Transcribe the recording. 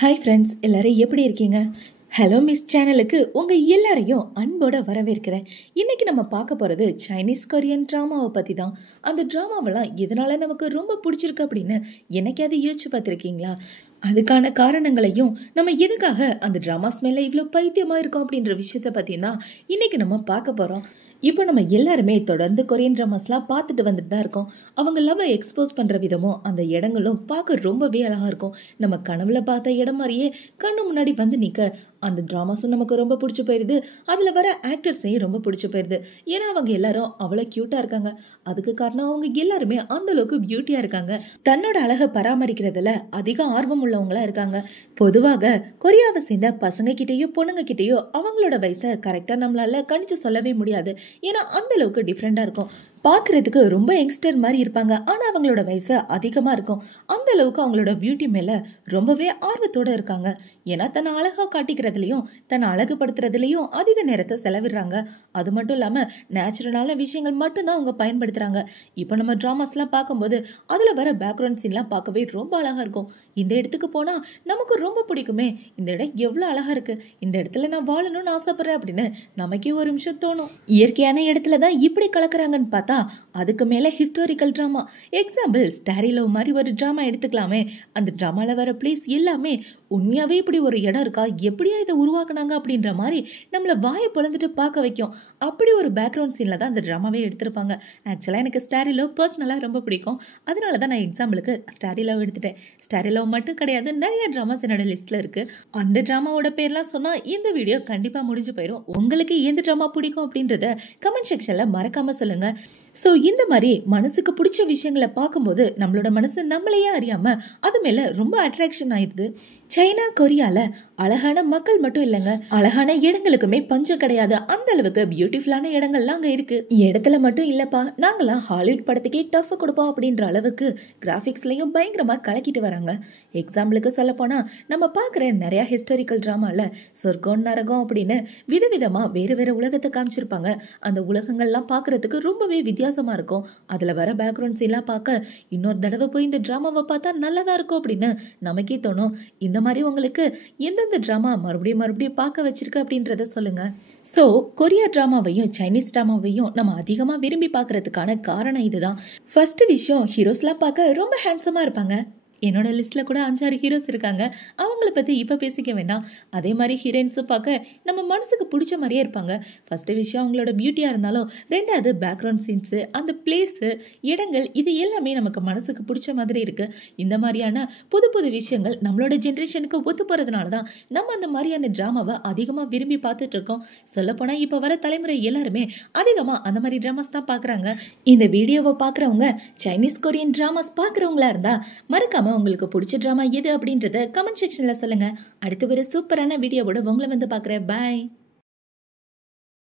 Hi friends, எல்லாரும் எப்படி இருக்கீங்க? ஹலோ மிஸ் சேனலுக்கு உங்கள் எல்லாரையும் அன்போடு வரவேற்கிறேன். இன்றைக்கி நம்ம பார்க்க போகிறது சைனீஸ் கொரியன் ட்ராமாவை பற்றி தான். அந்த ட்ராமாவெல்லாம் எதனால் நமக்கு ரொம்ப பிடிச்சிருக்கு அப்படின்னு என்னைக்காவது யோசிச்சு பார்த்துருக்கீங்களா? அதுக்கான காரணங்களையும் நம்ம எதுக்காக அந்த ட்ராமாஸ் மேலே இவ்வளோ பைத்தியமாக இருக்கோம் அப்படின்ற விஷயத்தை பற்றி தான் இன்றைக்கி நம்ம பார்க்க போகிறோம். இப்போ நம்ம எல்லாருமே தொடர்ந்து கொரியன் ட்ராமாஸ்லாம் பார்த்துட்டு வந்துட்டு தான் இருக்கோம். அவங்க லவ்வை எக்ஸ்போஸ் பண்ணுற விதமும் அந்த இடங்களும் பார்க்க ரொம்பவே அழகாக இருக்கும். நம்ம கனவுல பார்த்த இடம் மாதிரியே கண்ணு முன்னாடி வந்து நிற்க அந்த ட்ராமாஸும் நமக்கு ரொம்ப பிடிச்சி போயிடுது. அதில் வர ஆக்டர்ஸையும் ரொம்ப பிடிச்சி போயிடுது. ஏன்னா அவங்க எல்லாரும் அவ்வளோ க்யூட்டாக இருக்காங்க. அதுக்கு காரணம் அவங்க எல்லாருமே அந்தளவுக்கு பியூட்டியாக இருக்காங்க. தன்னோட அழகை பராமரிக்கிறதுல அதிக ஆர்வம் உள்ளவங்களா இருக்காங்க. பொதுவாக கொரியாவை சேர்ந்த பசங்க கிட்டேயோ பொண்ணுங்க கிட்டேயோ அவங்களோட வயசை கரெக்டாக நம்மளால கணிச்சு சொல்லவே முடியாது. ஏன்னா அந்த அளவுக்கு டிஃப்ரெண்டாக இருக்கும். பார்க்குறதுக்கு ரொம்ப யங்ஸ்டர் மாதிரி இருப்பாங்க, ஆனால் அவங்களோட வயசு அதிகமாக இருக்கும். அந்த அளவுக்கு அவங்களோட பியூட்டி மேலே ரொம்பவே ஆர்வத்தோடு இருக்காங்க. ஏன்னா தன்னை அழகாக காட்டிக்கிறதுலையும் தன்னை அழகுபடுத்துறதுலையும் அதிக நேரத்தை செலவிடுறாங்க. அது மட்டும் இல்லாமல் நேச்சுரலான விஷயங்கள் மட்டும்தான் அவங்க பயன்படுத்துகிறாங்க. இப்போ நம்ம ட்ராமாஸ்லாம் பார்க்கும்போது அதில் வர பேக்ரவுண்ட் சீன்லாம் பார்க்கவே ரொம்ப அழகாக இருக்கும். இந்த இடத்துக்கு போனால் நமக்கு ரொம்ப பிடிக்குமே, இந்த இடம் எவ்வளோ அழகாக இருக்குது, இந்த இடத்துல நான் வாழணும்னு ஆசைப்படுறேன் அப்படின்னு நமக்கே ஒரு நிமிஷம் தோணும். இயற்கையான இடத்துல தான் இப்படி கலக்குறாங்கன்னு பார்த்தா அதுக்கு மேல ஹிஸ்டாரிக்கல் ட்ராமா. எக்ஸாம்பிள் ஸ்டாரி லவ் மாதிரி ஒரு ட்ராமா எடுத்துக்கலாமே. அந்த ட்ராமால வர பிளேஸ் எல்லாமே உண்மையாவே இப்படி ஒரு இடம் இருக்கா, எப்படியா இதை உருவாக்குனாங்க அப்படின்ற மாதிரி நம்மளை வாயை பொழந்துட்டு பார்க்க வைக்கும். அப்படி ஒரு பேக்ரவுண்ட் சீன்ல தான் அந்த ட்ராமாவே எடுத்திருப்பாங்க. ஆக்சுவலாக எனக்கு ஸ்டாரி லவ் பர்சனலாக ரொம்ப பிடிக்கும். அதனால தான் நான் எக்ஸாம்பிளுக்கு ஸ்டாரி லவ் எடுத்துட்டேன். ஸ்டாரி லவ் மட்டும் கிடையாது, நிறைய ட்ராமாஸ் என்னோட லிஸ்ட்ல இருக்கு. அந்த ட்ராமாவோட பேர்லாம் சொன்னா இந்த வீடியோ கண்டிப்பா முடிஞ்சு போயிடும். உங்களுக்கு எந்த ட்ராமா பிடிக்கும் அப்படின்றத கமெண்ட் செக்ஷன்ல மறக்காம சொல்லுங்க. ஸோ இந்த மாதிரி மனசுக்கு பிடிச்ச விஷயங்களை பார்க்கும்போது நம்மளோட மனசு நம்மளையே அறியாம அது மேல ரொம்ப அட்ராக்ஷன் ஆயிடுது. சைனா கொரியால அழகான மக்கள் மட்டும் இல்லைங்க, அழகான இடங்களுக்குமே பஞ்சம் கிடையாது. அந்த அளவுக்கு பியூட்டிஃபுல்லான இடங்கள்லாம் அங்கே இருக்கு. இடத்துல மட்டும் இல்லப்பா, நாங்களாம் ஹாலிவுட் படத்துக்கே டஃப் கொடுப்போம் அப்படின்ற அளவுக்கு கிராஃபிக்ஸ்லையும் பயங்கரமா கலக்கிட்டு வராங்க. எக்ஸாம்பிளுக்கு சொல்ல போனா நம்ம பார்க்குற நிறைய ஹிஸ்டாரிக்கல் ட்ராமால சொர்க்கம் நரகம் அப்படின்னு விதவிதமா வேறு வேறு உலகத்தை காமிச்சிருப்பாங்க. அந்த உலகங்கள்லாம் பார்க்கறதுக்கு ரொம்பவே வித்தியாசமா இருக்கும். அதுல வர பேக்ரவுண்ட் சீன்லாம் பார்க்க இன்னொரு தடவை போய் இந்த ட்ராமாவை பார்த்தா நல்லதா இருக்கும் அப்படின்னு நமக்கே தோணும். இந்த மாதிரி உங்களுக்கு எந்தெந்த ட்ராமா மறுபடியும் பார்க்க வச்சிருக்கு அப்படின்றத சொல்லுங்க. ஸோ கொரியா ட்ராமாவையும் சைனீஸ் ட்ராமாவையும் நம்ம அதிகமாக விரும்பி பார்க்கறதுக்கான காரணம் இதுதான். ஃபர்ஸ்ட் விஷயம், ஹீரோஸ்லாம் பார்க்க ரொம்ப ஹேண்ட்ஸமாக இருப்பாங்க. என்னோட லிஸ்ட்டில் கூட 5-6 ஹீரோஸ் இருக்காங்க. அவங்கள பற்றி இப்போ பேசிக்க வேண்டாம். அதே மாதிரி ஹீரோயின்ஸும் பார்க்க நம்ம மனசுக்கு பிடிச்ச மாதிரியே இருப்பாங்க. ஃபஸ்ட்டு விஷயம் அவங்களோட பியூட்டியாக இருந்தாலும், ரெண்டாவது பேக்ரவுண்ட் சீன்ஸு, அந்த பிளேஸு, இடங்கள், இது எல்லாமே நமக்கு மனசுக்கு பிடிச்ச மாதிரி இருக்குது. இந்த மாதிரியான புது புது விஷயங்கள் நம்மளோட ஜென்ரேஷனுக்கு ஒத்து போகிறதுனால தான் நம்ம அந்த மாதிரியான ட்ராமாவை அதிகமாக விரும்பி பார்த்துட்ருக்கோம். சொல்லப்போனால் இப்போ வர தலைமுறை எல்லாருமே அதிகமாக அந்த மாதிரி ட்ராமாஸ் தான் பார்க்குறாங்க. இந்த வீடியோவை பார்க்குறவங்க சைனீஸ் கொரியன் ட்ராமாஸ் பார்க்குறவங்களா இருந்தால் மறக்காம உங்களுக்கு பிடிச்ச ட்ராமா எது அப்படின்றத கமெண்ட் செக்ஷன்ல சொல்லுங்க. அடுத்து ஒரு சூப்பரான வீடியோவோட உங்களை வந்து பார்க்குறேன். பாய்.